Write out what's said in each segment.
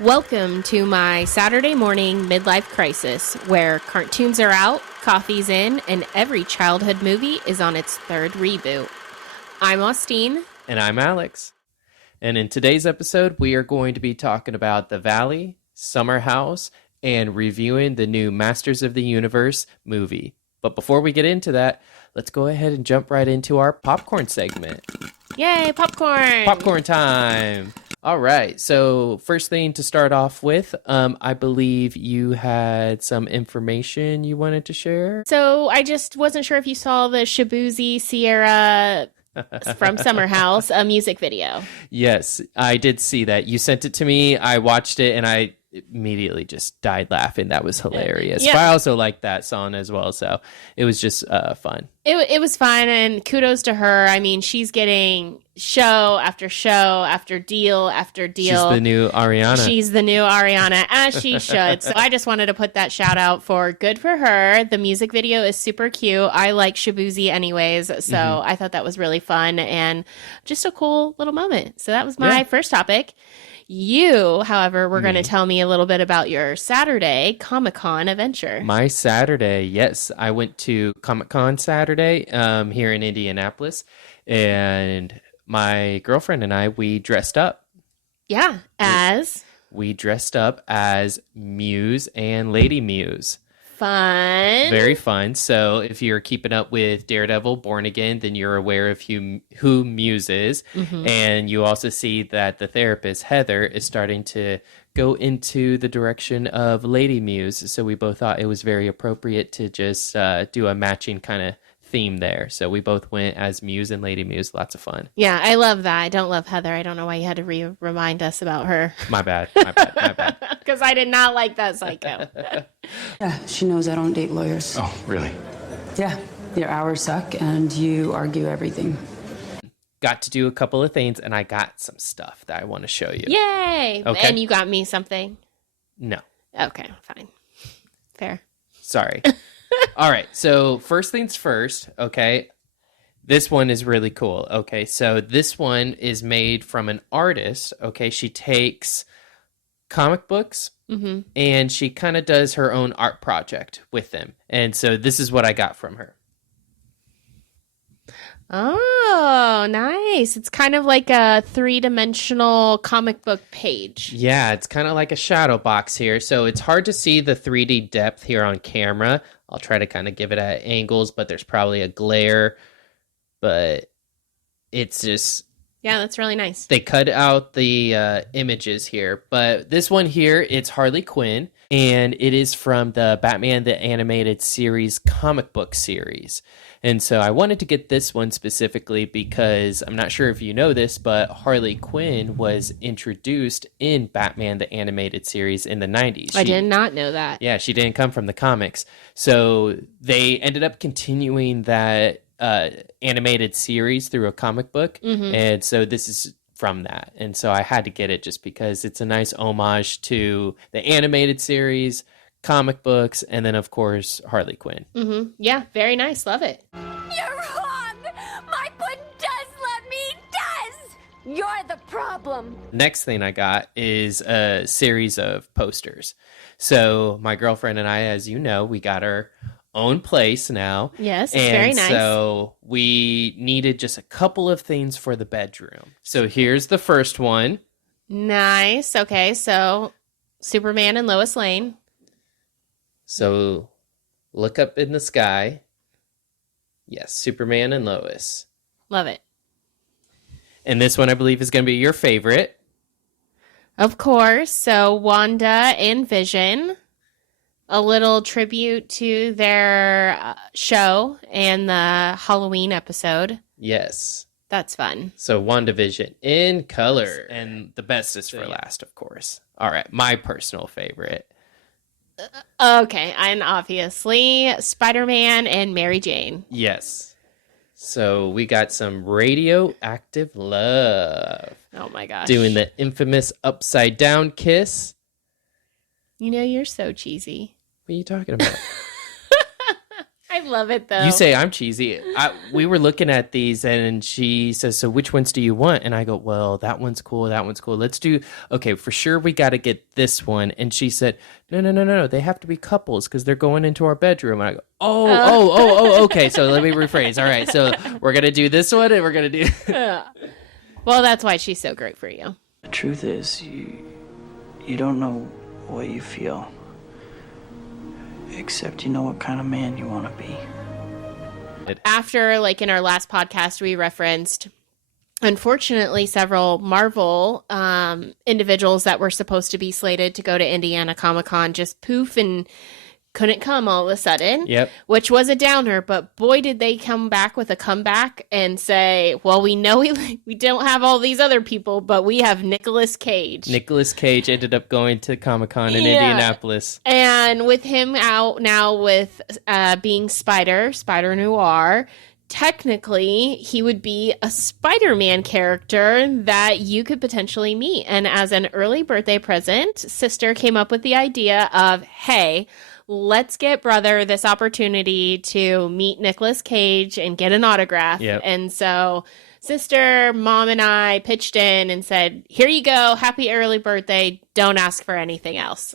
Welcome to my Saturday morning midlife crisis, where cartoons are out, coffee's in, and every childhood movie is on its third reboot. I'm Austine. And I'm Alex. And in today's episode, we are going to be talking about The Valley, Summer House, and reviewing the new Masters of the Universe movie. But before we get into that, let's go ahead and jump right into our popcorn segment. Yay, popcorn! Popcorn time! All right, so first thing to start off with, I believe you had some information you wanted to share. So I just wasn't sure if you saw the Shabuzi Sierra from Summer House, a music video. Yes, I did see that. You sent it to me, I watched it, and I immediately just died laughing. That was hilarious. Yeah. But I also liked that song as well, so it was just fun. It was fun, and kudos to her. I mean, she's getting show after deal after deal. She's the new Ariana. She's the new Ariana, as she should. So I just wanted to put that shout out for good for her. The music video is super cute. I like Shabuzi anyways, so I thought that was really fun and just a cool little moment. So that was my first topic. You, however, were going to tell me a little bit about your Saturday Comic-Con adventure. My Saturday, yes. I went to Comic-Con Saturday here in Indianapolis, and my girlfriend and I, we dressed up. Yeah, as? We dressed up as Muse and Lady Muse. Fun. Very fun. So if you're keeping up with Daredevil, Born Again, then you're aware of who Muse is. Mm-hmm. And you also see that the therapist, Heather, is starting to go into the direction of Lady Muse. So we both thought it was very appropriate to just do a matching kind of theme there. So we both went as Muse and Lady Muse. Lots of fun. Yeah, I love that. I don't love Heather. I don't know why you had to remind us about her. My bad. Because I did not like that psycho. Yeah, she knows I don't date lawyers. Oh, really? Yeah, your hours suck and you argue everything. Got to do a couple of things, and I got some stuff that I want to show you. Yay! Okay. And you got me something? No. Okay, fine. Fair. Sorry. All right, so first things first, okay? This one is really cool, okay? So this one is made from an artist, okay? She takes comic books, and she kind of does her own art project with them. And so this is what I got from her. Oh, nice. It's kind of like a three-dimensional comic book page. Yeah, it's kind of like a shadow box here. So it's hard to see the 3D depth here on camera. I'll try to kind of give it at angles, but there's probably a glare. But it's just... Yeah, that's really nice. They cut out the images here. But this one here, it's Harley Quinn. And it is from the Batman the Animated Series comic book series. And so I wanted to get this one specifically because I'm not sure if you know this, but Harley Quinn was introduced in Batman the Animated Series in the 90s. I did not know that. Yeah, she didn't come from the comics. So they ended up continuing that animated series through a comic book. And so this is from that. And so I had to get it just because it's a nice homage to the animated series, comic books, and then of course Harley Quinn. Yeah, very nice. Love it. You're wrong! My foot does let me, does! You're the problem! Next thing I got is a series of posters. So my girlfriend and I, as you know, we got our own place now. Yes, it's very nice. So we needed just a couple of things for the bedroom. So here's the first one. Nice. Okay, so Superman and Lois Lane. So look up in the sky. Yes, Superman and Lois. Love it. And this one I believe is going to be your favorite. Of course. So Wanda and Vision. A little tribute to their show and the Halloween episode. Yes. That's fun. So WandaVision in color. And the best is for last, of course. All right, my personal favorite. Okay, and obviously Spider-Man and Mary Jane. Yes. So we got some radioactive love. Oh my gosh. Doing the infamous upside down kiss. You know, you're so cheesy. What are you talking about? I love it though. You say I'm cheesy. We were looking at these and she says, so which ones do you want? And I go, well, that one's cool. That one's cool. Let's do, okay, for sure we got to get this one. And she said, no. They have to be couples because they're going into our bedroom. And I go, okay. So let me rephrase. All right. So we're going to do this one and we're going to do. Well, that's why she's so great for you. The truth is, you don't know what you feel. Except you know what kind of man you want to be. After, like in our last podcast, we referenced, unfortunately, several Marvel individuals that were supposed to be slated to go to Indiana Comic-Con just poof and couldn't come all of a sudden. Yep. Which was a downer, but boy, did they come back with a comeback and say, well, we know we don't have all these other people, but we have Nicolas Cage. Nicolas Cage ended up going to Comic-Con in Indianapolis. And with him out now with being Spider Noir, technically he would be a Spider-Man character that you could potentially meet. And as an early birthday present, sister came up with the idea of, hey, let's get brother this opportunity to meet Nicolas Cage and get an autograph. Yep. And so sister, mom, and I pitched in and said, here you go. Happy early birthday. Don't ask for anything else.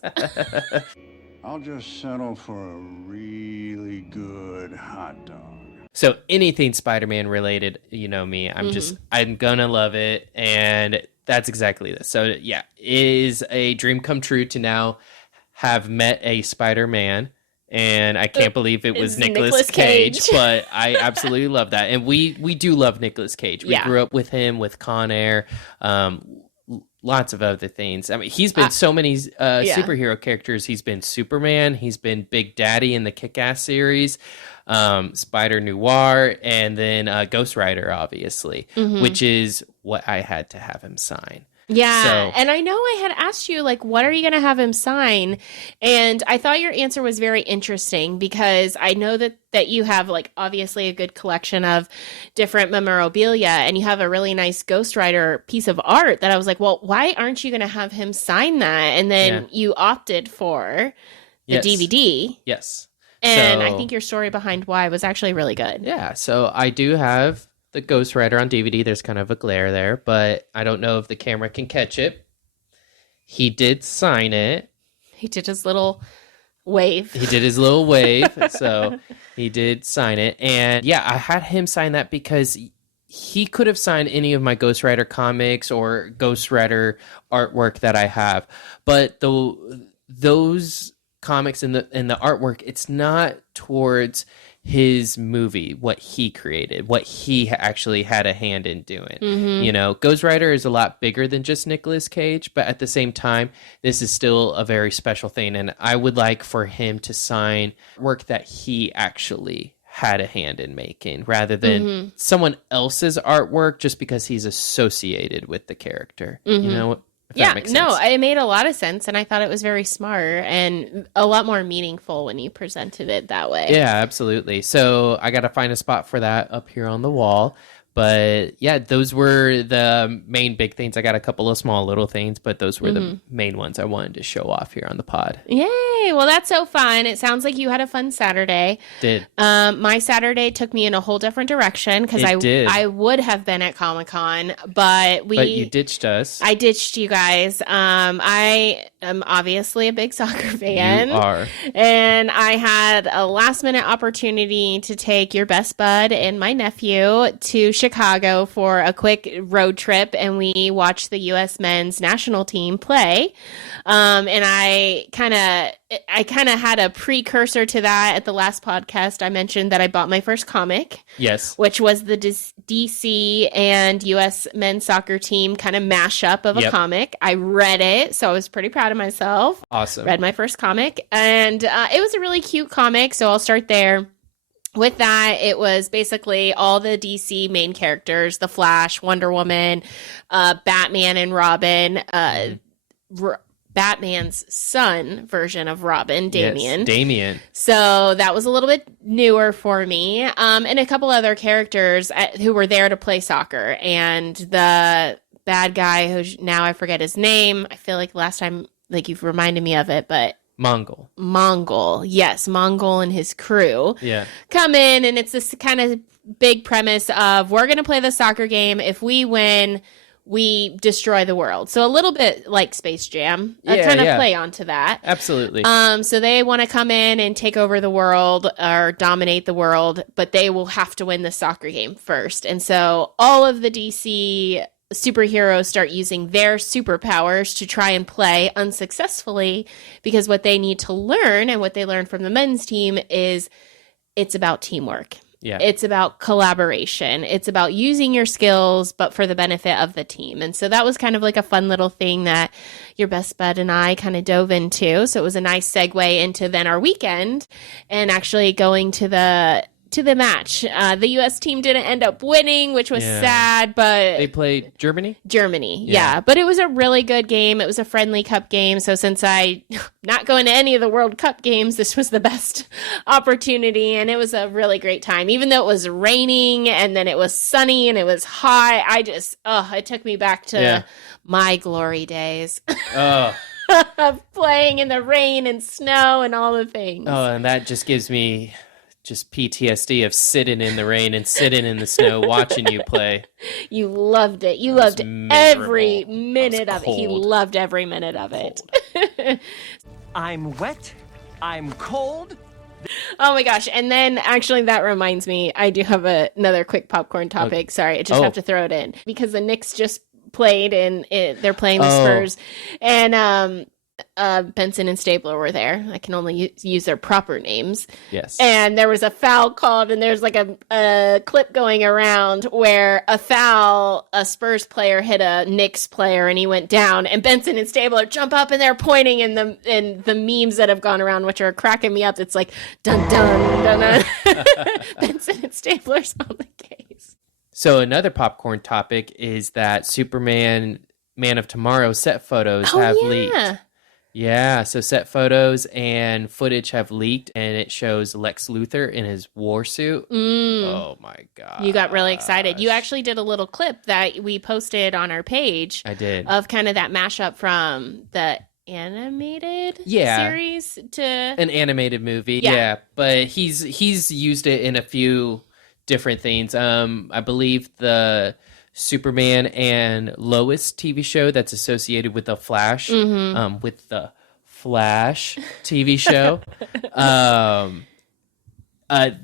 I'll just settle for a really good hot dog. So anything Spider-Man related, you know me, I'm gonna love it. And that's exactly this. So yeah, it is a dream come true to now have met a Spider-Man, and I can't believe it was Nicolas Cage, but I absolutely love that. And we do love Nicolas Cage. We grew up with him, with Con Air, lots of other things. I mean, he's been so many superhero characters. He's been Superman, he's been Big Daddy in the Kick-Ass series, Spider Noir, and then Ghost Rider, obviously, which is what I had to have him sign. Yeah, so, and I know I had asked you, like, what are you going to have him sign? And I thought your answer was very interesting because I know that you have, like, obviously a good collection of different memorabilia, and you have a really nice Ghost Rider piece of art that I was like, well, why aren't you going to have him sign that? And then you opted for the DVD. Yes. And I think your story behind why was actually really good. Yeah, so I do have the Ghost Rider on DVD. There's kind of a glare there, but I don't know if the camera can catch it. He did sign it. He did his little wave. So he did sign it. And yeah, I had him sign that because he could have signed any of my Ghost Rider comics or Ghost Rider artwork that I have. But those comics and the artwork, it's not towards his movie, what he created, what he actually had a hand in doing. You know, Ghost Rider is a lot bigger than just Nicolas Cage, but at the same time, this is still a very special thing. And I would like for him to sign work that he actually had a hand in making rather than someone else's artwork just because he's associated with the character. You know, Yeah, no, it made a lot of sense, and I thought it was very smart and a lot more meaningful when you presented it that way. Yeah, absolutely. So I got to find a spot for that up here on the wall. But yeah, those were the main big things. I got a couple of small little things, but those were the main ones I wanted to show off here on the pod. Yay! Well, that's so fun. It sounds like you had a fun Saturday. Did. My Saturday took me in a whole different direction because I would have been at Comic-Con, but you ditched us. I ditched you guys. I am obviously a big soccer fan. You are. And I had a last minute opportunity to take your best bud and my nephew to Chicago for a quick road trip, and we watched the U.S. men's national team play. And I kind of had a precursor to that at the last podcast. I mentioned that I bought my first comic. Yes. Which was the DC and U.S. men's soccer team kind of mashup of a comic. I read it, so I was pretty proud of myself. Awesome. Read my first comic, and it was a really cute comic, so I'll start there. With that, it was basically all the DC main characters, The Flash, Wonder Woman, Batman and Robin, Batman's son version of Robin, Damian. Yes, Damian. So that was a little bit newer for me. And a couple other characters who were there to play soccer. And the bad guy, who now I forget his name. I feel like last time, like you've reminded me of it, but Mongol. Yes, Mongol and his crew come in, and it's this kind of big premise of we're going to play the soccer game. If we win, we destroy the world. So a little bit like Space Jam, kind of play onto that. Absolutely. So they want to come in and take over the world or dominate the world, but they will have to win the soccer game first. And so all of the DC superheroes start using their superpowers to try and play unsuccessfully, because what they need to learn, and what they learn from the men's team, is it's about teamwork. Yeah. It's about collaboration. It's about using your skills, but for the benefit of the team. And so that was kind of like a fun little thing that your best bud and I kind of dove into. So it was a nice segue into then our weekend and actually going to the match. The U.S. team didn't end up winning, which was sad, but they played Germany? Germany, yeah. But it was a really good game. It was a friendly cup game. So since I not going to any of the World Cup games, this was the best opportunity, and it was a really great time. Even though it was raining and then it was sunny and it was hot, it took me back to my glory days. Of playing in the rain and snow and all the things. Oh, and that just gives me just PTSD of sitting in the rain and sitting in the snow watching you play. You loved it. You loved every minute of it. He loved every minute of it. I'm wet. I'm cold. Oh my gosh. And then actually that reminds me, I do have another quick popcorn topic. Okay. Sorry, I just have to throw it in because the Knicks just played and they're playing the Spurs. And Benson and Stabler were there. I can only use their proper names. Yes. And there was a foul called, and there's like a clip going around where a Spurs player hit a Knicks player and he went down, and Benson and Stabler jump up and they're pointing in the memes that have gone around, which are cracking me up. It's like, dun, dun, dun, dun. Benson and Stabler's on the case. So another popcorn topic is that Superman Man of Tomorrow set photos have leaked. Yeah, so set photos and footage have leaked, and it shows Lex Luthor in his war suit. Oh my god! You got really excited. You actually did a little clip that we posted on our page. I did. Of kind of that mashup from the animated series to an animated movie. Yeah, but he's used it in a few different things. I believe the Superman and Lois TV show that's associated with the Flash, with the Flash TV show.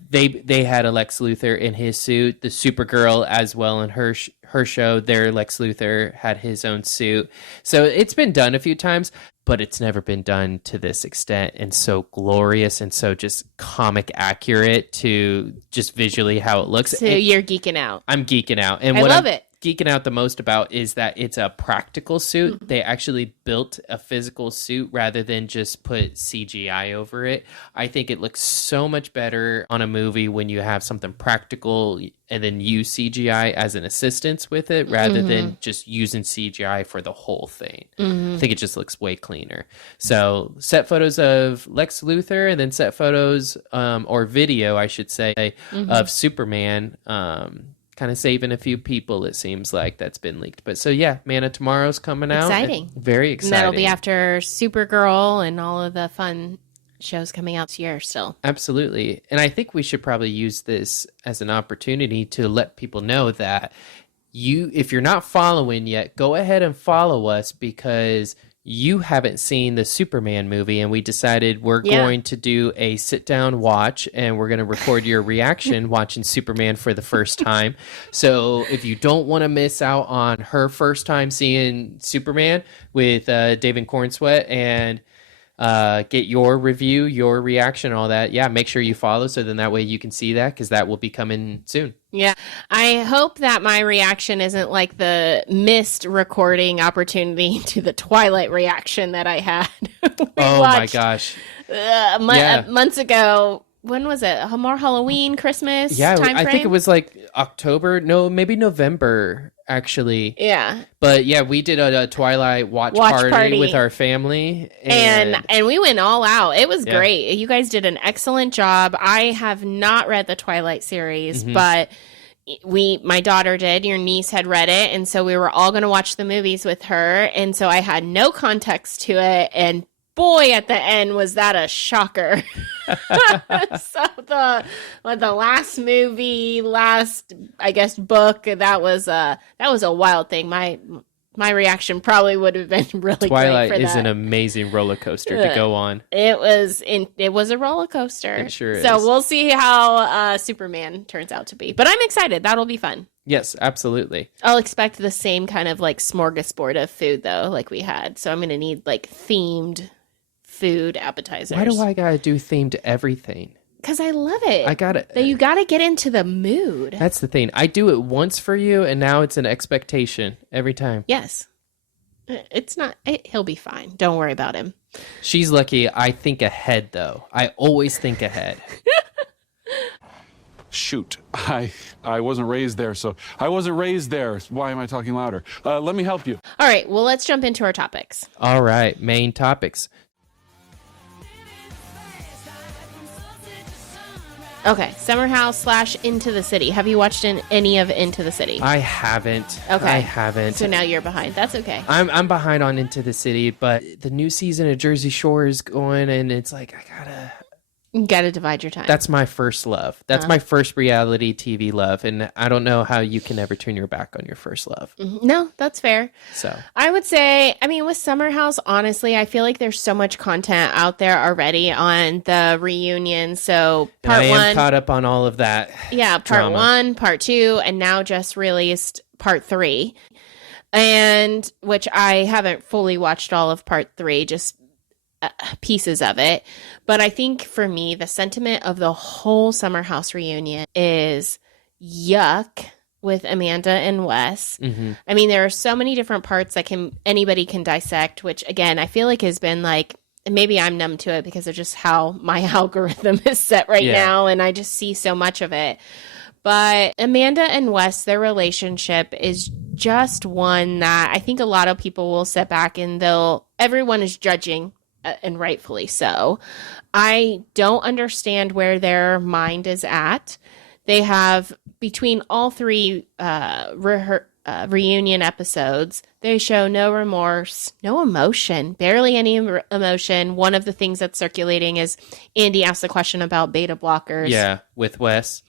They had a Lex Luthor in his suit. The Supergirl as well in her show, their Lex Luthor had his own suit. So it's been done a few times, but it's never been done to this extent and so glorious and so just comic accurate to just visually how it looks. So you're geeking out. I'm geeking out. And I love it. Geeking out the most about is that it's a practical suit. They actually built a physical suit rather than just put CGI over it. I think it looks so much better on a movie when you have something practical and then use CGI as an assistance with it rather than just using CGI for the whole thing. I think it just looks way cleaner. So set photos of Lex Luthor and then set photos or video, I should say, of Superman. Kind of saving a few people, it seems like, that's been leaked. But so, yeah, Man of Tomorrow's coming out. Exciting. Very exciting. And that'll be after Supergirl and all of the fun shows coming out this year still. Absolutely. And I think we should probably use this as an opportunity to let people know that if you're not following yet, go ahead and follow us because you haven't seen the Superman movie, and we decided we're going to do a sit-down watch, and we're going to record your reaction watching Superman for the first time. So if you don't want to miss out on her first time seeing Superman with David Cornsweet and get your review, your reaction, all that, make sure you follow so then that way you can see that because that will be coming soon. Yeah, I hope that my reaction isn't like the missed recording opportunity to the Twilight reaction that I had. My gosh. Months ago. When was it? More Halloween, Christmas time I think it was like October. No, maybe November, actually. Yeah. But yeah, we did a Twilight watch party with our family. And we went all out. It was great. You guys did an excellent job. I have not read the Twilight series, but my daughter did. Your niece had read it. And so we were all going to watch the movies with her. And so I had no context to it. And boy, at the end was that a shocker. So the last movie, I guess book, that was a wild thing. My reaction probably would have been really Twilight great for is that. an amazing roller coaster to go on. It was a roller coaster. It sure is. So we'll see how Superman turns out to be. But I'm excited. That'll be fun. Yes, absolutely. I'll expect the same kind of like smorgasbord of food though, like we had. So I'm gonna need like themed food appetizers. Why do I gotta do themed everything? Because I love it. I gotta. You gotta get into the mood. That's the thing. I do it once for you, and now it's an expectation every time. Yes. It's not. He'll be fine. Don't worry about him. She's lucky. I think ahead, though. I always think ahead. Shoot, I wasn't raised there, so I wasn't raised there. Why am I talking louder? Let me help you. All right. Well, let's jump into our topics. All right. Main topics. Okay, Summer House / Into the City. Have you watched any of Into the City? I haven't. Okay. I haven't. So now you're behind. That's okay. I'm behind on Into the City, but the new season of Jersey Shore is going, and it's like You gotta divide your time. That's my first love. That's my first reality TV love, and I don't know how you can ever turn your back on your first love. No, that's fair. So I would say, I mean, with Summer House, honestly, I feel like there's so much content out there already on the reunion. So I am caught up on all of that. Yeah, part drama. 1, part 2, and now just released part 3. And which I haven't fully watched all of part 3, just pieces of it. But I think for me, the sentiment of the whole Summer House reunion is yuck with Amanda and Wes. Mm-hmm. I mean, there are so many different parts that anybody can dissect, which again, I feel like has been like, maybe I'm numb to it because of just how my algorithm is set right now. And I just see so much of it. But Amanda and Wes, their relationship is just one that I think a lot of people will sit back and everyone is judging, and rightfully so. I don't understand where their mind is at. They have, between all 3 reunion episodes, they show no remorse, no emotion, barely any emotion. One of the things that's circulating is Andy asked the question about beta blockers. Yeah, with Wes.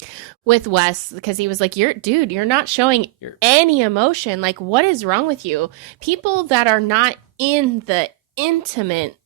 With Wes, because he was like, you're not showing any emotion. Like, what is wrong with you? People that are not in the intimate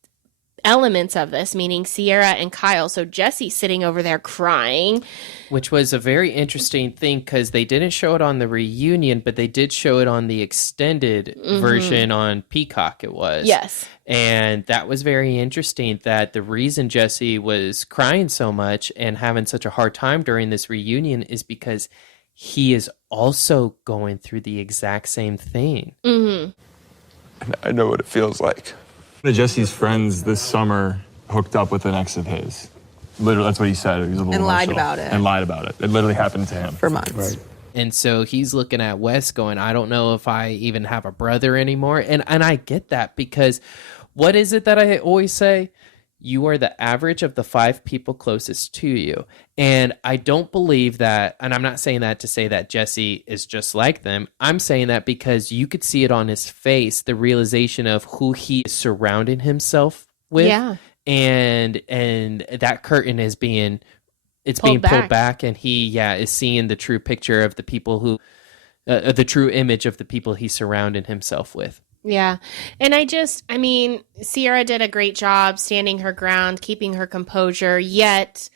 elements of this, meaning Sierra and Kyle. So Jesse's sitting over there crying. Which was a very interesting thing because they didn't show it on the reunion, but they did show it on the extended version on Peacock, it was. Yes. And that was very interesting that the reason Jesse was crying so much and having such a hard time during this reunion is because he is also going through the exact same thing. Mm-hmm. I know what it feels like. One of Jesse's friends this summer hooked up with an ex of his. Literally, that's what he said. He was a little and lied emotional. about it. And lied about it. It literally happened to him. For months. Right. And so he's looking at Wes going, I don't know if I even have a brother anymore. And I get that because what is it that I always say? You are the average of the 5 people closest to you. And I don't believe that, and I'm not saying that to say that Jesse is just like them. I'm saying that because you could see it on his face, the realization of who he is surrounding himself with. Yeah. And that curtain is being pulled back, and he is seeing the true picture of the people who, the true image of the people he's surrounding himself with. Yeah. And I mean, Sierra did a great job standing her ground, keeping her composure, yet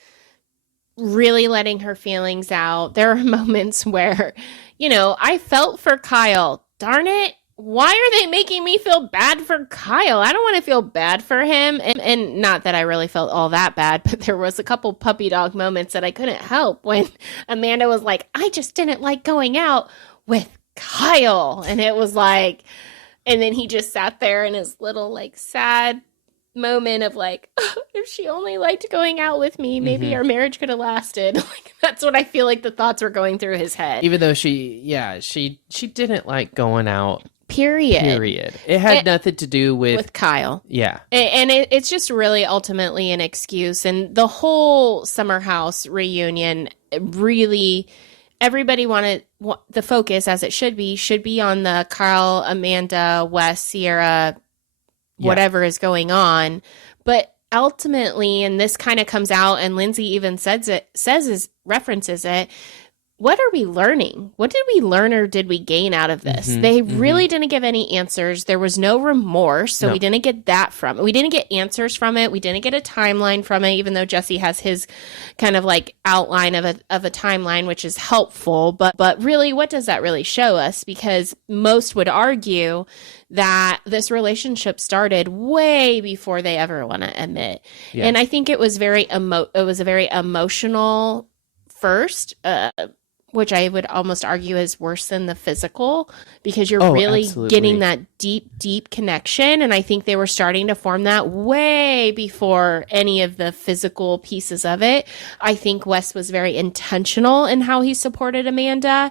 really letting her feelings out. There are moments where, I felt for Kyle. Darn it. Why are they making me feel bad for Kyle? I don't want to feel bad for him. And not that I really felt all that bad, but there was a couple puppy dog moments that I couldn't help when Amanda was like, I just didn't like going out with Kyle. And it was like, and then he just sat there in his little like sad moment of like, oh, if she only liked going out with me, maybe our marriage could have lasted. Like, that's what I feel like the thoughts were going through his head. Even though she didn't like going out. Period. It had nothing to do with Kyle. Yeah. And it's just really ultimately an excuse. And the whole Summer House reunion, really, everybody wanted the focus, as it should be on the Carl, Amanda, Wes, Sierra whatever is going on. But ultimately, and this kind of comes out, and Lindsay even references it, what are we learning? What did we learn or did we gain out of this? They really didn't give any answers. There was no remorse, so we didn't get that from it. We didn't get answers from it. We didn't get a timeline from it, even though Jesse has his kind of like outline of a timeline, which is helpful. But really, what does that really show us? Because most would argue that this relationship started way before they ever want to admit. Yeah. And I think it was a very emotional first, which I would almost argue is worse than the physical, because you're really getting that deep, deep connection. And I think they were starting to form that way before any of the physical pieces of it. I think Wes was very intentional in how he supported Amanda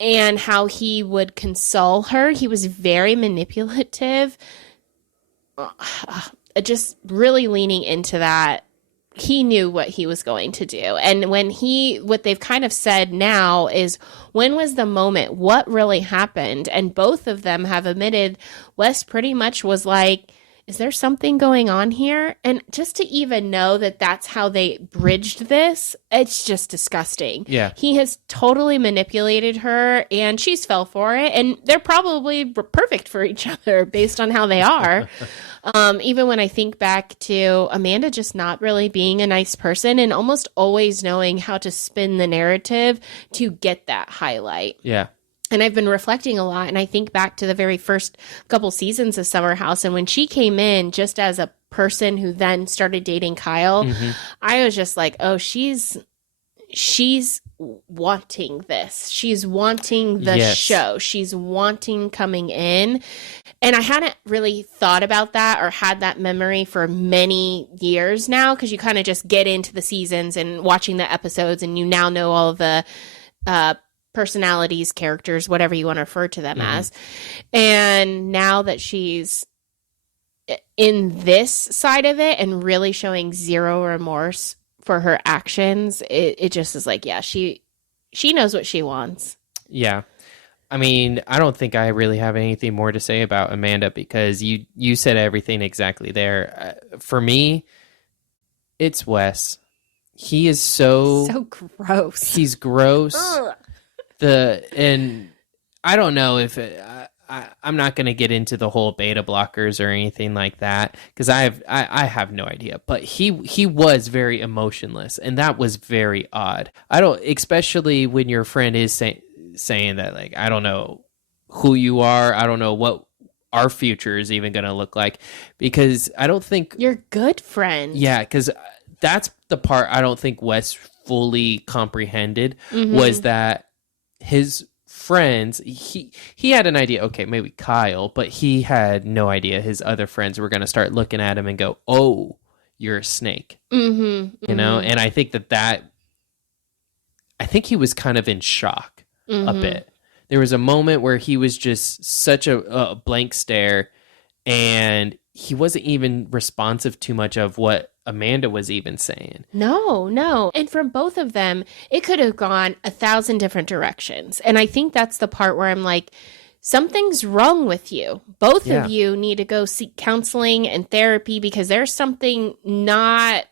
and how he would console her. He was very manipulative, just really leaning into that. He knew what he was going to do. And what they've kind of said now is, when was the moment? What really happened? And both of them have admitted Wes pretty much was like, is there something going on here? And just to even know that that's how they bridged this, it's just disgusting. Yeah. He has totally manipulated her, and she's fell for it. And they're probably perfect for each other based on how they are. Even when I think back to Amanda just not really being a nice person and almost always knowing how to spin the narrative to get that highlight. Yeah. And I've been reflecting a lot, and I think back to the very first couple seasons of Summer House, and when she came in just as a person who then started dating Kyle, I was just like, oh, she's wanting this. She's wanting the show. She's wanting coming in. And I hadn't really thought about that or had that memory for many years now, because you kind of just get into the seasons and watching the episodes, and you now know all of the personalities, characters, whatever you want to refer to them as. And now that she's in this side of it and really showing zero remorse for her actions, it just is like, yeah, she knows what she wants. Yeah. I mean, I don't think I really have anything more to say about Amanda, because you said everything exactly there. For me, it's Wes. He is so gross. He's gross. And I don't know if I'm not going to get into the whole beta blockers or anything like that, because I have no idea. But he was very emotionless, and that was very odd. Especially when your friend is saying that, like, I don't know who you are. I don't know what our future is even going to look like, because I don't think you're good friends. Yeah, because that's the part I don't think Wes fully comprehended, was that his friends, he had an idea, okay, maybe Kyle, but he had no idea his other friends were going to start looking at him and go, oh, you're a snake. You know? And I think I think he was kind of in shock a bit. There was a moment where he was just such a blank stare, and he wasn't even responsive to much of what Amanda was even saying. No. And from both of them, it could have gone 1,000 different directions. And I think that's the part where I'm like, something's wrong with you. Both of you need to go seek counseling and therapy, because there's something not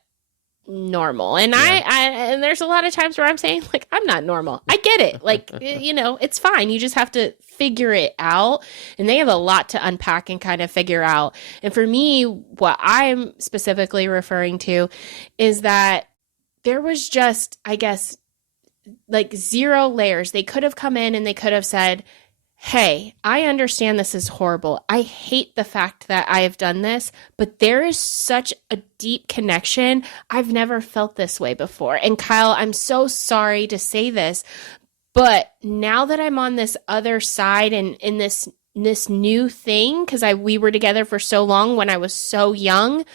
normal. And and there's a lot of times where I'm saying, like, I'm not normal. I get it. Like, it's fine. You just have to figure it out. And they have a lot to unpack and kind of figure out. And for me, what I'm specifically referring to is that there was just, I guess, like 0 layers. They could have come in and they could have said, hey, I understand this is horrible. I hate the fact that I have done this, but there is such a deep connection. I've never felt this way before. And Kyle, I'm so sorry to say this, but now that I'm on this other side and in this new thing, because we were together for so long when I was so young,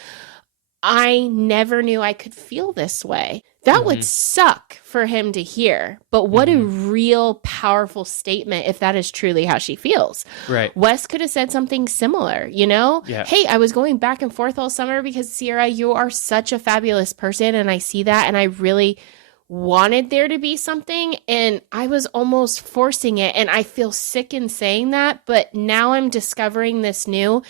I never knew I could feel this way. That would suck for him to hear. But what a real powerful statement if that is truly how she feels. Right. Wes could have said something similar, Yeah. Hey, I was going back and forth all summer because, Sierra, you are such a fabulous person, and I see that, and I really wanted there to be something, and I was almost forcing it, and I feel sick in saying that, but now I'm discovering this new,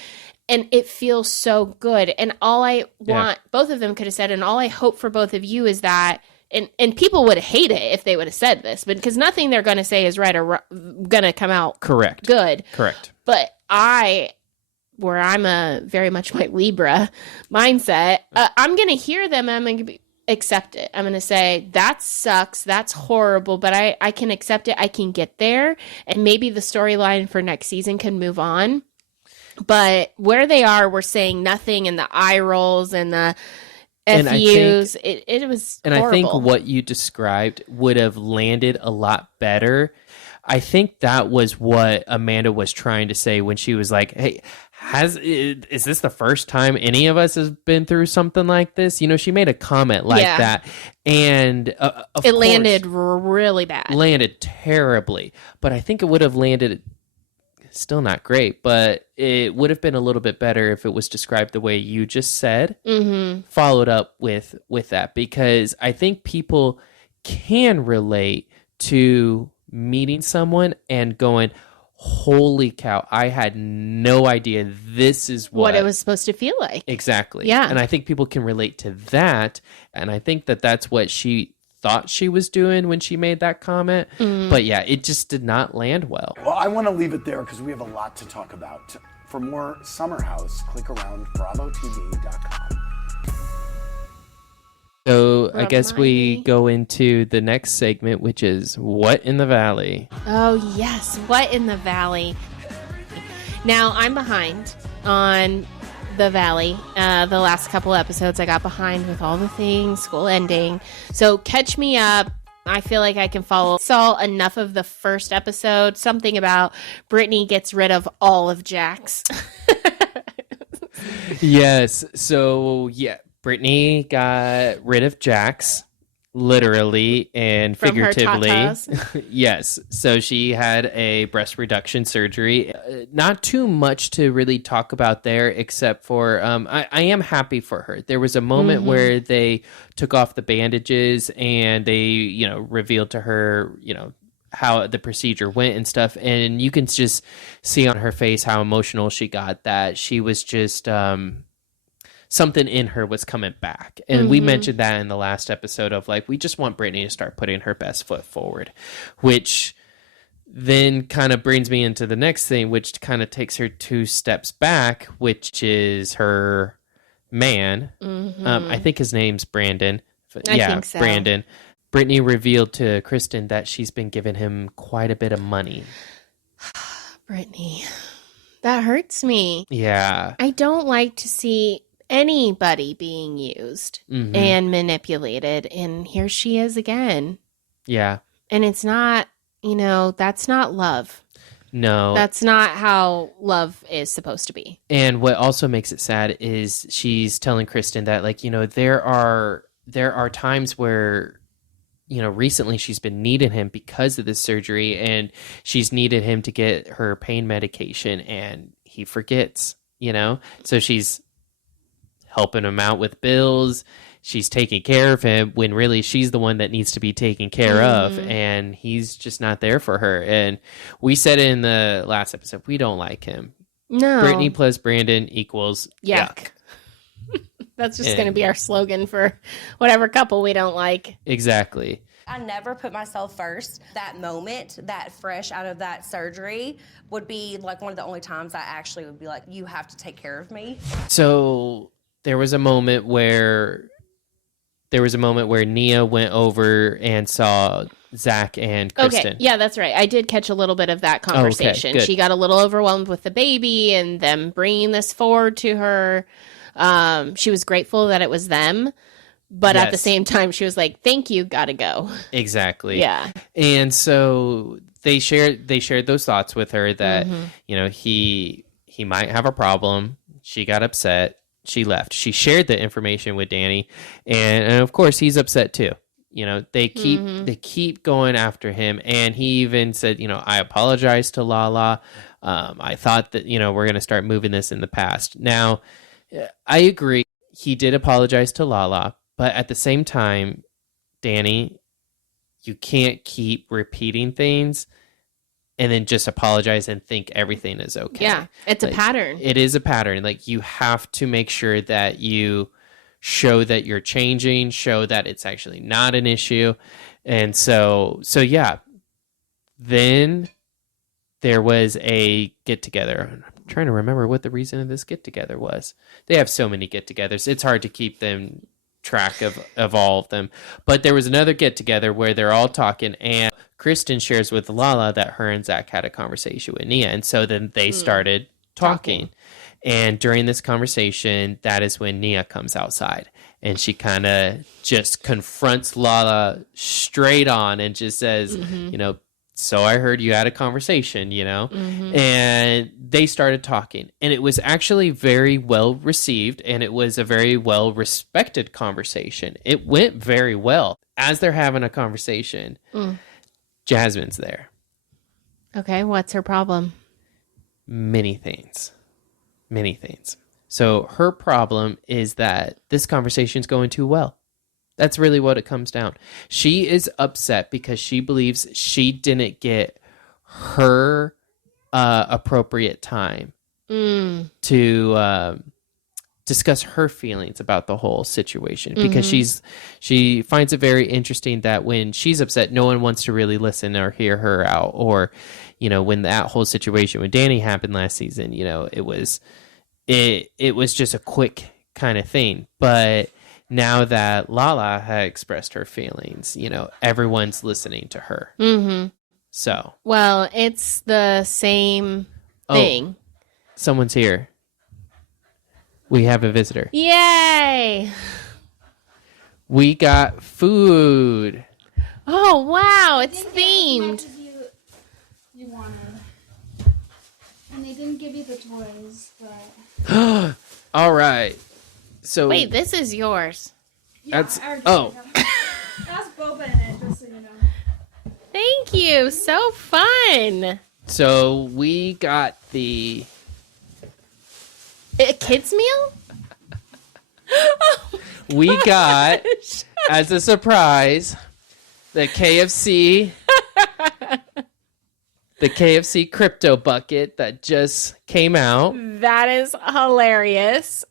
And it feels so good. And all I want, both of them could have said, and all I hope for both of you is that, and people would hate it if they would have said this, but because nothing they're going to say is right or going to come out Correct. good. Correct. But where I'm a very much my Libra mindset, I'm going to hear them and I'm going to accept it. I'm going to say, that sucks. That's horrible, but I can accept it. I can get there. And maybe the storyline for next season can move on. But where they are, we're saying nothing, and the eye rolls and the FUs. It was horrible. I think what you described would have landed a lot better. I think that was what Amanda was trying to say when she was like, hey, is this the first time any of us has been through something like this? You know, she made a comment like that. And it landed really bad. Landed terribly. But I think it would have landed still not great, but it would have been a little bit better if it was described the way you just said, followed up with that, because I think people can relate to meeting someone and going, holy cow, I had no idea this is what it was supposed to feel like. Exactly. Yeah. And I think people can relate to that. And I think that that's what she thought she was doing when she made that comment. But yeah, it just did not land well. Well, I want to leave it there because we have a lot to talk about. For more Summer House, click around bravotv.com. So I guess we go into the next segment, which is What in the Valley? Oh, yes. What in the Valley? Now, I'm behind on the Valley. The last couple episodes I got behind with all the things, school ending. So catch me up. I feel like I can follow. Saw enough of the first episode. Something about Brittany gets rid of all of Jax. Yes. So, yeah. Brittany got rid of Jax, literally and figuratively. Yes. So she had a breast reduction surgery. Not too much to really talk about there, except for I am happy for her. There was a moment where they took off the bandages and they, revealed to her, how the procedure went and stuff. And you can just see on her face how emotional she got, that she was just... something in her was coming back. And we mentioned that in the last episode of we just want Brittany to start putting her best foot forward, which then kind of brings me into the next thing, which kind of takes her 2 steps back, which is her man. I think his name's Brandon. I think so. Brandon. Brittany revealed to Kristen that she's been giving him quite a bit of money. Brittany, that hurts me. Yeah. I don't like to see anybody being used and manipulated, and here she is again. Yeah. And it's not, that's not love. No. That's not how love is supposed to be. And what also makes it sad is she's telling Kristen that there are times where recently she's been needing him because of this surgery, and she's needed him to get her pain medication, and he forgets, so she's helping him out with bills. She's taking care of him when really she's the one that needs to be taken care of, and he's just not there for her. And we said in the last episode, we don't like him. No. Brittany plus Brandon equals yuck. That's just going to be our slogan for whatever couple we don't like. Exactly. I never put myself first. That moment, that fresh out of that surgery, would be one of the only times I actually would be like, you have to take care of me. So there was a moment where Nia went over and saw Zach and Kristen. Okay, yeah, that's right. I did catch a little bit of that conversation. Okay, she got a little overwhelmed with the baby and them bringing this forward to her. She was grateful that it was them, but at the same time, she was like, "Thank you, gotta go." Exactly. Yeah. And so they shared those thoughts with her that he might have a problem. She got upset. She left. She shared the information with Danny, and of course he's upset too. They keep going after him, and he even said, I apologize to Lala. I thought that we're going to start moving this in the past. Now, I agree. He did apologize to Lala, but at the same time, Danny, you can't keep repeating things and then just apologize and think everything is okay. Yeah, it's like, a pattern. It is a pattern. Like, you have to make sure that you show that you're changing, show that it's actually not an issue. And so yeah. Then there was a get-together. I'm trying to remember what the reason of this get-together was. They have so many get-togethers. It's hard to keep them track of all of them. But there was another get-together where they're all talking, and Kristen shares with Lala that her and Zach had a conversation with Nia. And so then they started talking. And during this conversation, that is when Nia comes outside. And she kind of just confronts Lala straight on and just says, you know, so I heard you had a conversation, you know, and they started talking, and it was actually very well received, and it was a very well respected conversation. It went very well. As they're having a conversation, Jasmine's there. Okay, what's her problem? Many things. So her problem is that this conversation's going too well. That's really what it comes down. She is upset because she believes she didn't get her appropriate time to discuss her feelings about the whole situation, because she finds it very interesting that when she's upset, no one wants to really listen or hear her out. Or, you know, when that whole situation with Danny happened last season, you know, it was just a quick kind of thing. But now that Lala had expressed her feelings, you know, everyone's listening to her. So. Well, it's the same thing. Someone's here. We have a visitor. Yay! We got food. Oh, wow. It's themed. You wanted. And they didn't give you the toys, but... All right. So wait, this is yours. Yeah, that's that's boba in it, just so you know. Thank you. So fun. So we got the a kids meal. We got as a surprise the KFC crypto bucket that just came out. That is hilarious.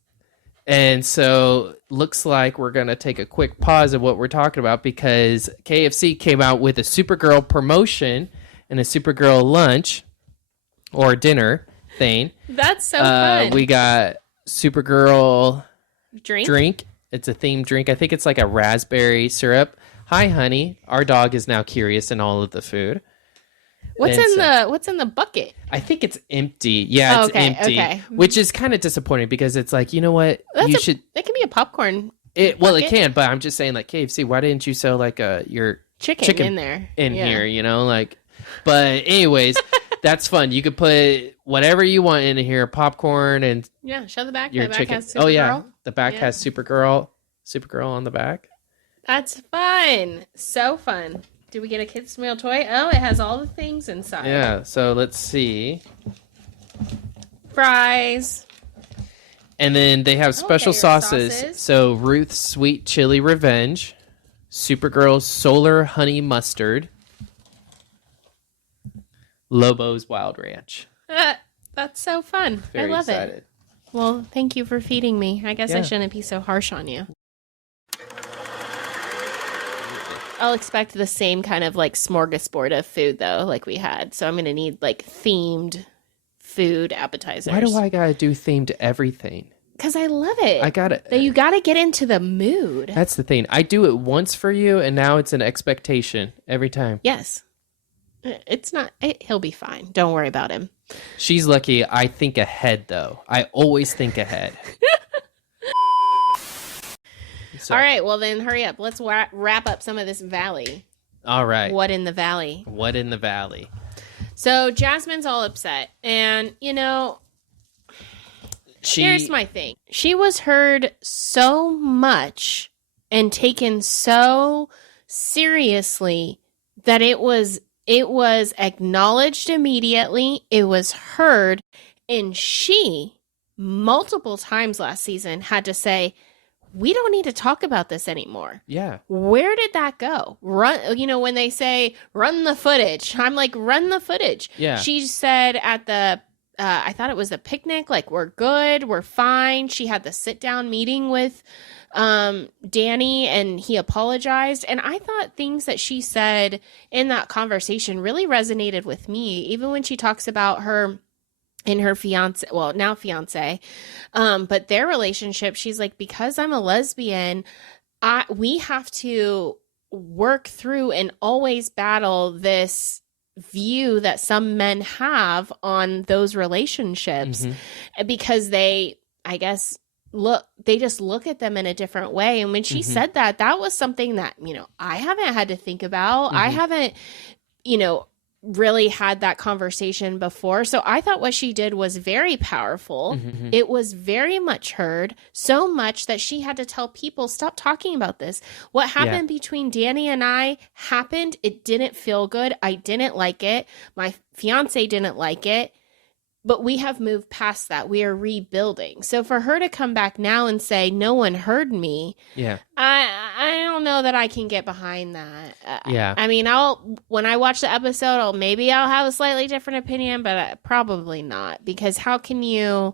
And so looks like we're going to take a quick pause of what we're talking about, because KFC came out with a Supergirl promotion and a Supergirl lunch or dinner thing. That's so fun. We got Supergirl drink. It's a themed drink. I think it's like a raspberry syrup. Hi, honey. Our dog is now curious in all of the food. What's in the bucket? I think it's empty. Yeah, it's empty. Okay. Which is kind of disappointing, because it's like, you know what? It can be a popcorn. Well, it can, but I'm just saying, like, KFC, why didn't you sell like your chicken in there? Here, you know, like. But anyways, that's fun. You could put whatever you want in here, popcorn and show the back. Your the back chicken. has Supergirl. Oh yeah, the back has Supergirl on the back. That's fun. So fun. Do we get a kids meal toy? Oh, it has all the things inside. Yeah, so let's see. Fries. And then they have special sauces. sauces. So Ruth's Sweet Chili Revenge, Supergirl's Solar Honey Mustard, Lobo's Wild Ranch. That's so fun. Very I love excited. it. Well, thank you for feeding me. I guess I Yeah. shouldn't be so harsh on you. I'll expect the same kind of like smorgasbord of food though, like we had. So I'm gonna need like themed food appetizers. Why do I gotta do themed everything? Because I love it. I gotta. That you gotta get into the mood. That's the thing. I do it once for you, and now it's an expectation every time. Yes. It's not. He'll be fine. Don't worry about him. She's lucky. I think ahead, though. I always think ahead. All right. Well, then hurry up. Let's wrap up some of this valley. All right. What in the valley? What in the valley? So Jasmine's all upset. And, you know, here's my thing. She was heard so much and taken so seriously that it was acknowledged immediately. It was heard. And she, multiple times last season, had to say, we don't need to talk about this anymore. Yeah. Where did that go? Run, when they say run the footage, I'm like, run the footage. Yeah. She said at the, I thought it was a picnic, like, we're good, we're fine. She had the sit down meeting with Danny, and he apologized. And I thought things that she said in that conversation really resonated with me, even when she talks about her and her fiance, well, now fiance, but their relationship. She's like, because I'm a lesbian, we have to work through and always battle this view that some men have on those relationships, because they, I guess, they just look at them in a different way. And when she said that, that was something that, I haven't had to think about. I haven't, really had that conversation before. So I thought what she did was very powerful. It was very much heard, so much that she had to tell people, stop talking about this. What happened between Danny and I happened. It didn't feel good. I didn't like it. My fiance didn't like it. But we have moved past that. We are rebuilding. So for her to come back now and say, no one heard me. Yeah. I don't know that I can get behind that. Yeah. I mean, when I watch the episode, I'll have a slightly different opinion, but probably not, because how can you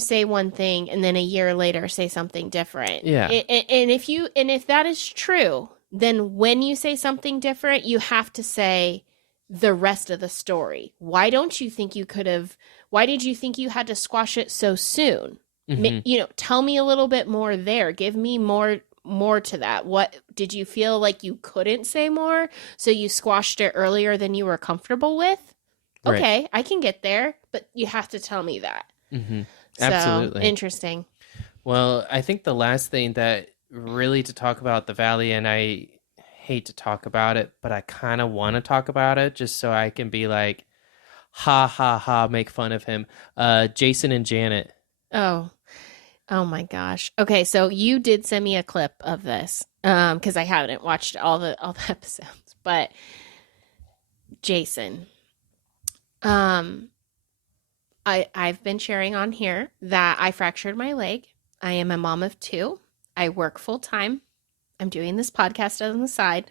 say one thing and then a year later say something different? Yeah. And if that is true, then when you say something different, you have to say the rest of the story. Why did you think you had to squash it so soon? Tell me a little bit more there. Give me more to that. What did you feel like you couldn't say more, so you squashed it earlier than you were comfortable with? Right. Okay, I can get there, but you have to tell me that. Absolutely. So, interesting. Well, I think the last thing that really to talk about the Valley, and I hate to talk about it, but I kind of want to talk about it just so I can be like, ha ha ha, make fun of him. Jason and Janet. Oh my gosh. Okay, so you did send me a clip of this, because I haven't watched all the episodes. But Jason, I've been sharing on here that I fractured my leg. I am a mom of 2. I work full time. I'm doing this podcast on the side.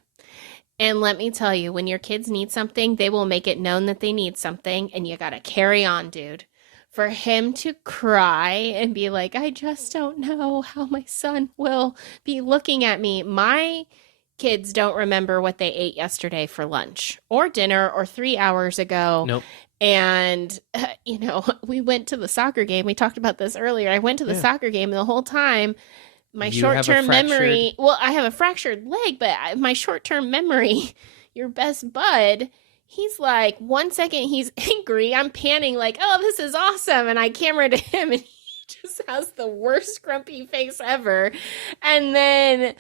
And let me tell you, when your kids need something, they will make it known that they need something, and you got to carry on, dude. For him to cry and be like, I just don't know how my son will be looking at me. My kids don't remember what they ate yesterday for lunch or dinner or 3 hours ago. Nope. And, we went to the soccer game. We talked about this earlier. I went to the soccer game, and the whole time, my short-term memory, well, I have a fractured leg, but my short-term memory, your best bud, he's like, 1 second he's angry. I'm panning like, oh, this is awesome. And I camera to him, and he just has the worst grumpy face ever. And then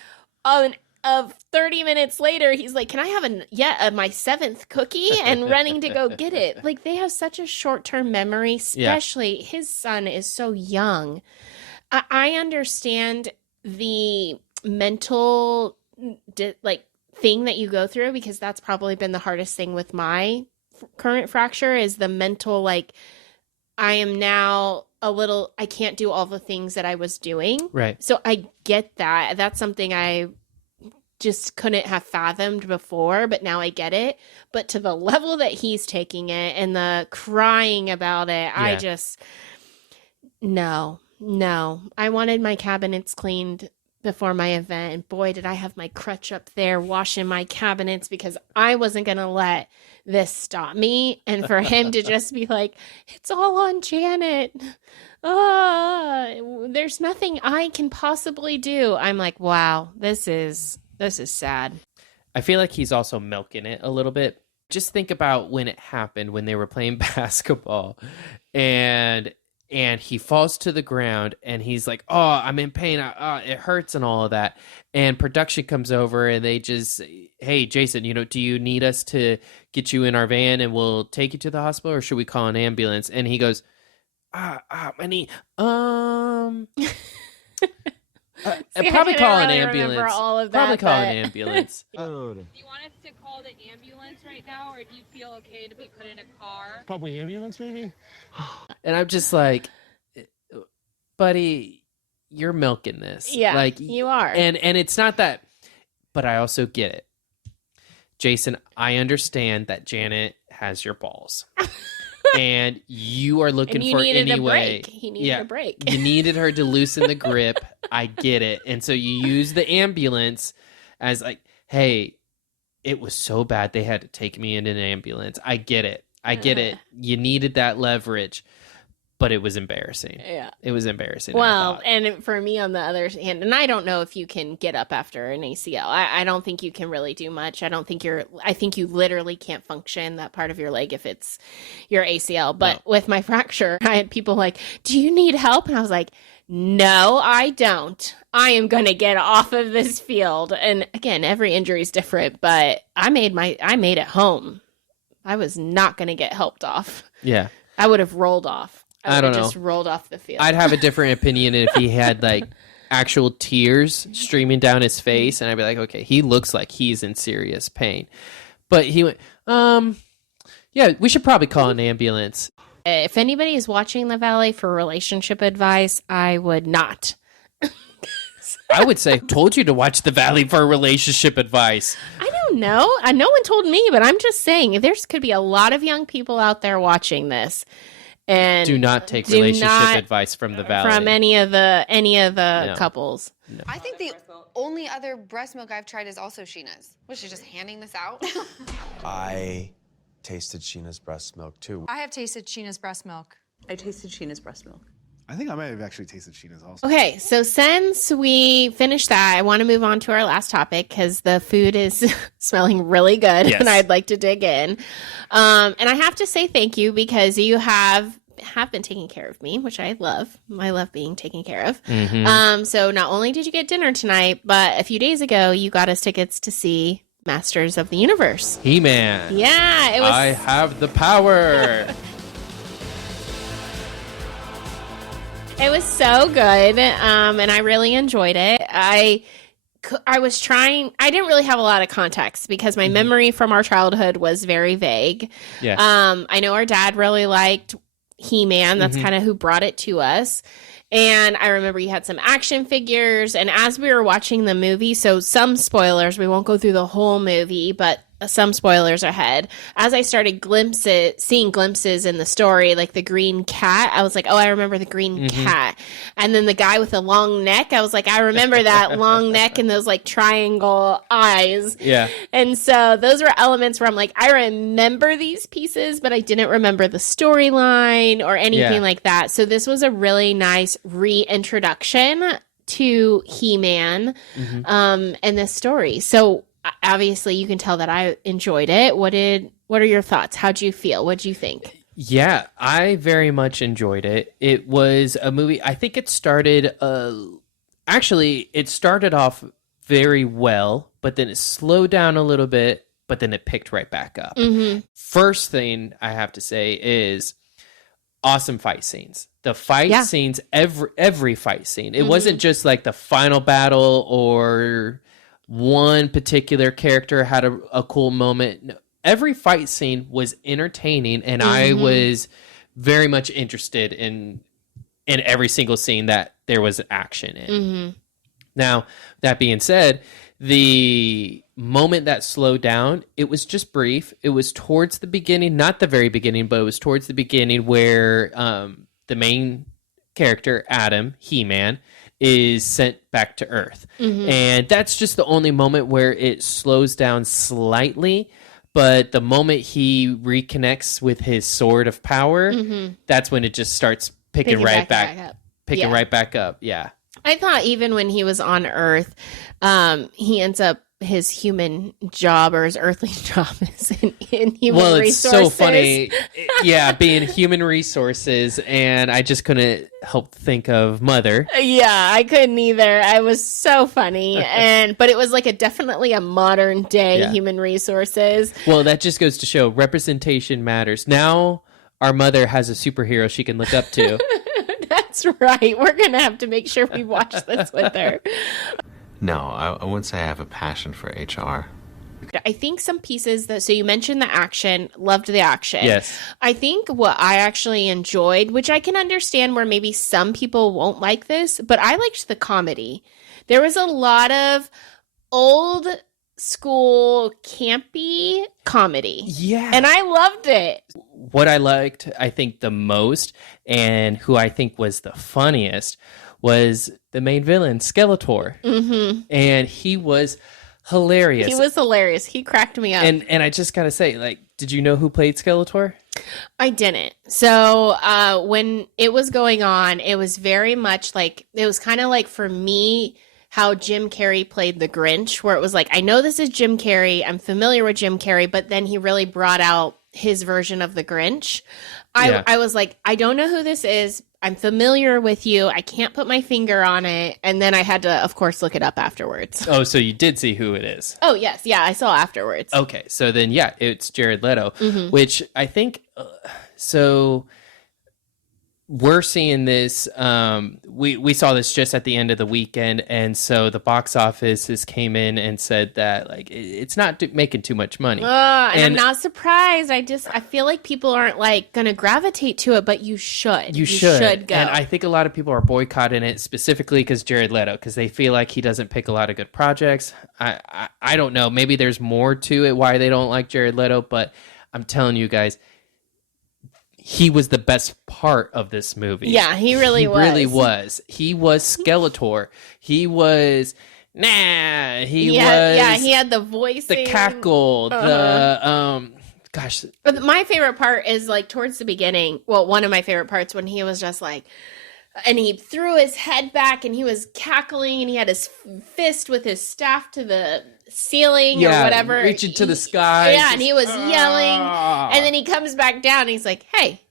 of 30 minutes later, he's like, can I have my 7th cookie? And running to go get it. Like, they have such a short-term memory, especially his son is so young. I understand the mental thing that you go through, because that's probably been the hardest thing with my current fracture, is the mental, like, I am now I can't do all the things that I was doing. Right. So I get that. That's something I just couldn't have fathomed before, but now I get it. But to the level that he's taking it and the crying about it, I just, no. I wanted my cabinets cleaned before my event, and boy, did I have my crutch up there washing my cabinets, because I wasn't going to let this stop me. And for him to just be like, it's all on Janet. There's nothing I can possibly do. I'm like, wow, this is sad. I feel like he's also milking it a little bit. Just think about when it happened, when they were playing basketball, and he falls to the ground, and he's like, oh, I'm in pain. It hurts and all of that. And production comes over, and they just, hey, Jason, do you need us to get you in our van and we'll take you to the hospital, or should we call an ambulance? And he goes, my knee. Probably call an ambulance. Probably call an ambulance. Do you want us to call the ambulance right now, or do you feel okay to be put in a car? Probably ambulance, maybe. And I'm just like, buddy, you're milking this. Yeah, like you are. And it's not that, but I also get it. Jason, I understand that Janet has your balls. And you are looking for any way. He needed a break. You needed her to loosen the grip. I get it. And so you use the ambulance as like, hey, it was so bad they had to take me in an ambulance. I get it. You needed that leverage. But it was embarrassing. Yeah. It was embarrassing. Well, and for me on the other hand, and I don't know if you can get up after an ACL. I don't think you can really do much. I think you literally can't function that part of your leg if it's your ACL. But with my fracture, I had people like, do you need help? And I was like, no, I don't. I am going to get off of this field. And again, every injury is different, but I made it home. I was not going to get helped off. Yeah. I would have rolled off. I don't know. Just rolled off the field. I'd have a different opinion if he had like actual tears streaming down his face, and I'd be like, okay, he looks like he's in serious pain. But he went, yeah, we should probably call an ambulance. If anybody is watching The Valley for relationship advice, I would not. I would say, told you to watch The Valley for relationship advice. I don't know. No one told me, but I'm just saying, could be a lot of young people out there watching this. And do not take relationship advice from The Valley. From any of the couples. No. I think the only other breast milk I've tried is also Sheena's. Was she just handing this out? I tasted Sheena's breast milk too. I have tasted Sheena's breast milk. I tasted Sheena's breast milk. I think I might have actually tasted Sheena's also. Okay, so since we finished that, I want to move on to our last topic because the food is smelling really good, and I'd like to dig in. And I have to say thank you because you have been taking care of me, which I love. I love being taken care of. Mm-hmm. So not only did you get dinner tonight, but a few days ago, you got us tickets to see Masters of the Universe. He-Man. Yeah, it was. I have the power. It was so good, and I really enjoyed it. I was trying. I didn't really have a lot of context because my memory from our childhood was very vague. Yes. I know our dad really liked He-Man. That's kind of who brought it to us. And I remember you had some action figures. And as we were watching the movie, so some spoilers, we won't go through the whole movie, but some spoilers ahead. As I started seeing glimpses in the story, like the green cat, I was like, oh, I remember the green cat. And then the guy with the long neck, I was like, I remember that long neck and those like triangle eyes. Yeah. And so those were elements where I'm like, I remember these pieces, but I didn't remember the storyline or anything like that. So this was a really nice reintroduction to He-Man and this story. So obviously you can tell that I enjoyed it. What are your thoughts? How'd you feel? What'd you think? Yeah, I very much enjoyed it. It was a movie. I think it started it started off very well, but then it slowed down a little bit, but then it picked right back up. First thing I have to say is awesome fight scenes. The fight scenes, every fight scene. It wasn't just like the final battle or one particular character had a cool moment. No, every fight scene was entertaining, and I was very much interested in every single scene that there was action in. Now, that being said, the moment that slowed down, it was just brief. It was towards the beginning, not the very beginning, but it was towards the beginning where the main character, Adam, He-Man, is sent back to Earth. And that's just the only moment where it slows down slightly. But the moment he reconnects with his sword of power, that's when it just starts picking right back up. Yeah. I thought even when he was on Earth, he ends up his human job or his earthly job is in human resources. Well, it's so funny. Being human resources, and I just couldn't help think of Mother. Yeah, I couldn't either. I was so funny. But it was like definitely a modern day human resources. Well, that just goes to show representation matters. Now our mother has a superhero she can look up to. That's right. We're going to have to make sure we watch this with her. No, I wouldn't say I have a passion for HR. I think some pieces so you mentioned the action, loved the action. Yes. I think what I actually enjoyed, which I can understand where maybe some people won't like this, but I liked the comedy. There was a lot of old school campy comedy. Yeah. And I loved it. What I liked, I think, the most, and who I think was the funniest, was the main villain, Skeletor. Mm-hmm. And he was hilarious. He was hilarious. He cracked me up. And I just gotta say, like, did you know who played Skeletor? I didn't. So when it was going on, it was very much like, it was kind of like for me, how Jim Carrey played the Grinch, where it was like, I know this is Jim Carrey. I'm familiar with Jim Carrey, but then he really brought out his version of the Grinch. I was like, I don't know who this is. I'm familiar with you. I can't put my finger on it. And then I had to, of course, look it up afterwards. Oh, so you did see who it is. Oh, yes. Yeah, I saw afterwards. Okay, so then, yeah, it's Jared Leto, Mhm. which I think, so we're seeing this, we saw this just at the end of the weekend, and so the box office came in and said that, like, it's not making too much money. And I'm not surprised. I feel like people aren't, like, going to gravitate to it, but you should. You should go. And I think a lot of people are boycotting it specifically because Jared Leto, because they feel like he doesn't pick a lot of good projects. I don't know. Maybe there's more to it why they don't like Jared Leto, but I'm telling you guys, he was the best part of this movie. Yeah, he really was. He really was. He was Skeletor. He was... He had the voice, the cackle, gosh. But my favorite part is like towards the beginning. Well, one of my favorite parts when he was just like, and he threw his head back and he was cackling and he had his fist with his staff to the ceiling or whatever. Reaching to the sky. Yeah, and he was yelling. And then he comes back down and he's like, hey,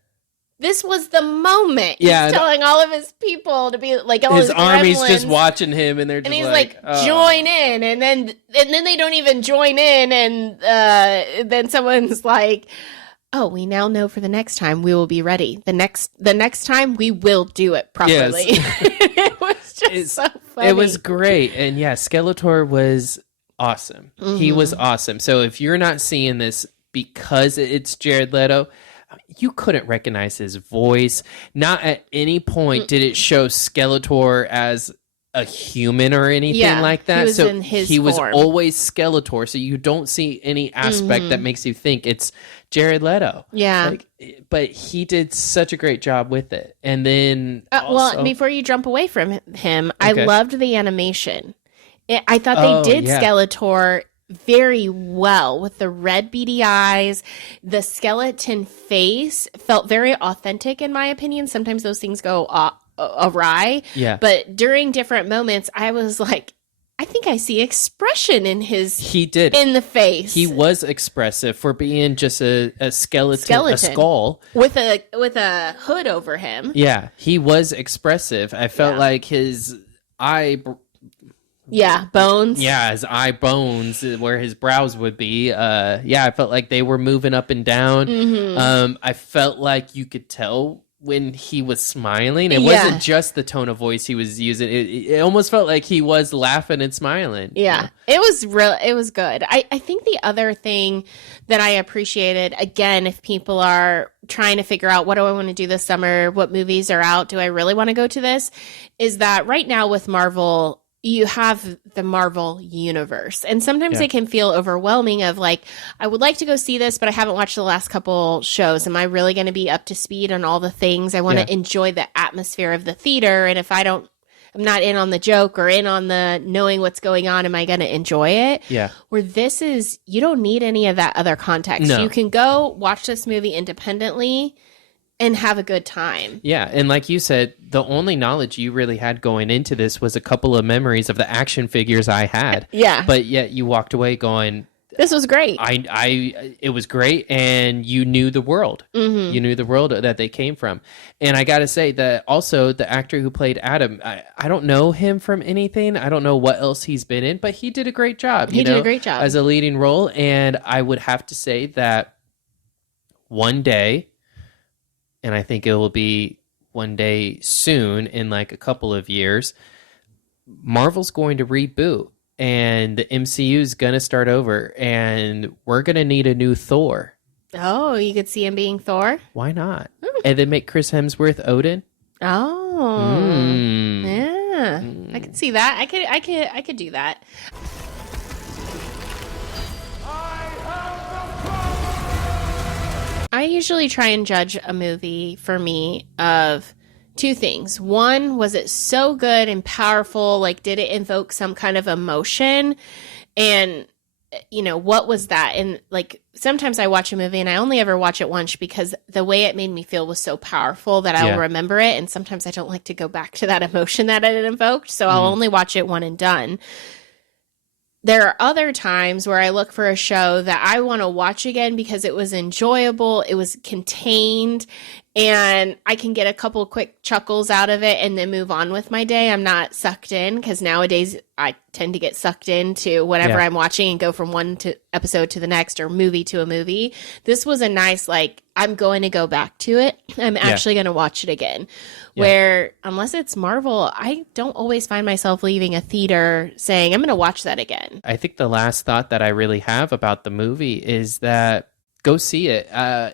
this was the moment. Yeah, he's telling all of his people to be like, all his army's gremlins. just watching him, and they're just And he's like, join in, and then they don't even join in, and then someone's like, oh, we now know for the next time we will be ready. The next time we will do it properly. Yes. It was just so funny. It was great, and yeah, Skeletor was awesome. He was awesome. So if you're not seeing this because it's Jared Leto, you couldn't recognize his voice. Not at any point did it show Skeletor as a human or anything like that. He was so in his he was form. always Skeletor. So you don't see any aspect that makes you think it's Jared Leto. Yeah. But he did such a great job with it. And then well, before you jump away from him, I Okay. loved the animation. I thought they did Skeletor very well with the red beady eyes. The skeleton face felt very authentic in my opinion. Sometimes those things go awry. Yeah. But during different moments, I was like, I think I see expression in He did. in the face. He was expressive for being just a skeleton, a skull. with a hood over him. Yeah, he was expressive. I felt like his eye... Yeah, bones. Yeah, his eye bones, where his brows would be. I felt like they were moving up and down. Mhm. I felt like you could tell when he was smiling. It wasn't just the tone of voice he was using. It almost felt like he was laughing and smiling. Yeah, it was real. It was good. I think the other thing that I appreciated, again, if people are trying to figure out what do I want to do this summer, what movies are out, do I really want to go to this, is that right now with Marvel, you have the Marvel universe. And sometimes it can feel overwhelming of like, I would like to go see this, but I haven't watched the last couple shows. Am I really going to be up to speed on all the things? I want to enjoy the atmosphere of the theater. And if I'm not in on the joke or in on the knowing what's going on, am I going to enjoy it? Yeah. Where this is, you don't need any of that other context. No. You can go watch this movie independently and have a good time. Yeah, and like you said, the only knowledge you really had going into this was a couple of memories of the action figures I had. Yeah. But yet you walked away going, this was great. It was great, and you knew the world. Mhm. You knew the world that they came from. And I got to say that also the actor who played Adam, I don't know him from anything. I don't know what else he's been in, but he did a great job. He did a great job. As a leading role, and I would have to say that one day, and I think it will be one day soon in like a couple of years, Marvel's going to reboot. and the MCU is going to start over, and we're going to need a new Thor. Oh, you could see him being Thor? Why not? And then make Chris Hemsworth Odin? Oh. Yeah. I could see that. I could do that. I usually try and judge a movie for me of two things. One, was it so good and powerful? Like, did it invoke some kind of emotion? And, you know, what was that? And, like, sometimes I watch a movie and I only ever watch it once because the way it made me feel was so powerful that I'll remember it. And sometimes I don't like to go back to that emotion that it invoked. So I'll only watch it one and done. There are other times where I look for a show that I want to watch again because it was enjoyable, it was contained, and I can get a couple quick chuckles out of it and then move on with my day. I'm not sucked in because nowadays I tend to get sucked into whatever I'm watching and go from one episode to the next or movie to a movie. This was a nice, like, I'm going to go back to it. I'm actually going to watch it again. Where, unless it's Marvel, I don't always find myself leaving a theater saying, I'm going to watch that again. I think the last thought that I really have about the movie is that go see it.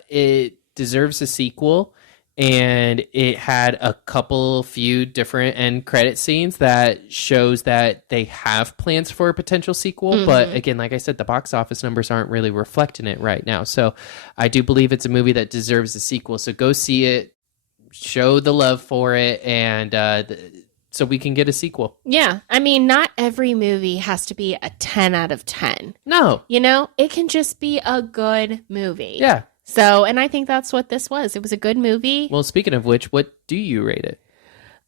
It deserves a sequel, and it had a few different end credit scenes that shows that they have plans for a potential sequel. But again, like I said, the box office numbers aren't really reflecting it right now. So I do believe it's a movie that deserves a sequel. So go see it, show the love for it, and so we can get a sequel. Yeah. I mean, not every movie has to be a 10 out of 10. No. You know, it can just be a good movie. Yeah. So, and I think that's what this was. It was a good movie. Well, speaking of which, what do you rate it?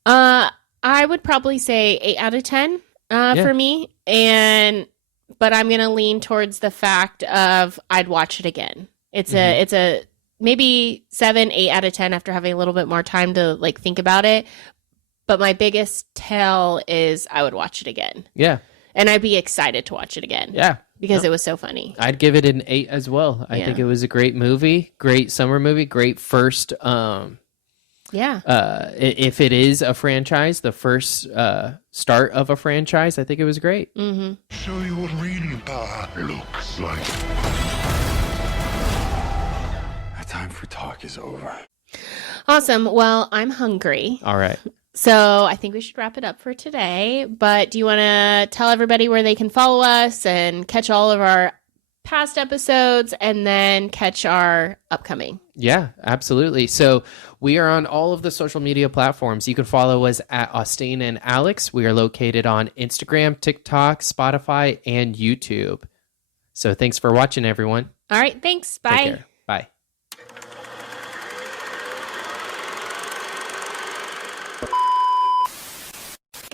I would probably say 8 out of 10 for me. But I'm going to lean towards the fact of I'd watch it again. It's a maybe 7, 8 out of 10 after having a little bit more time to like think about it. But my biggest tell is I would watch it again. Yeah. And I'd be excited to watch it again. Yeah. Because it was so funny. I'd give it an 8 as well. I think it was a great movie, great summer movie, great first. If it is a franchise, the first start of a franchise, I think it was great. Show you what really power looks like. Our time for talk is over. Awesome. Well, I'm hungry. All right. So I think we should wrap it up for today. But do you want to tell everybody where they can follow us and catch all of our past episodes and then catch our upcoming? Yeah, absolutely. So we are on all of the social media platforms. You can follow us at Austine and Alex. We are located on Instagram, TikTok, Spotify, and YouTube. So thanks for watching, everyone. All right. Thanks. Bye. Take care. Bye.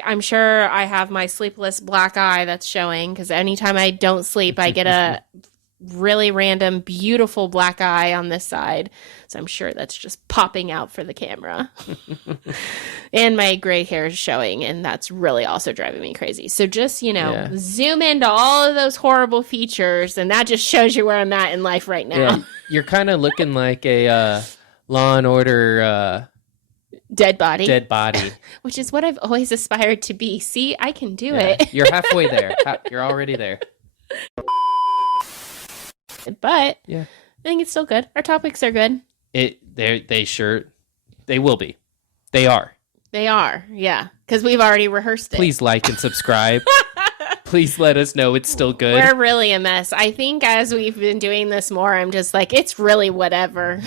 I'm sure I have my sleepless black eye that's showing because anytime I don't sleep, I get a really random, beautiful black eye on this side. So I'm sure that's just popping out for the camera. And my gray hair is showing, and that's really also driving me crazy. So just, zoom into all of those horrible features, and that just shows you where I'm at in life right now. Yeah, you're kind of looking like a Law and Order... Dead body. Which is what I've always aspired to be. See, I can do it. You're halfway there. You're already there. But I think it's still good. Our topics are good. They will be. They are. They are, yeah. Because we've already rehearsed it. Please like and subscribe. Please let us know it's still good. We're really a mess. I think as we've been doing this more, I'm just like, it's really whatever.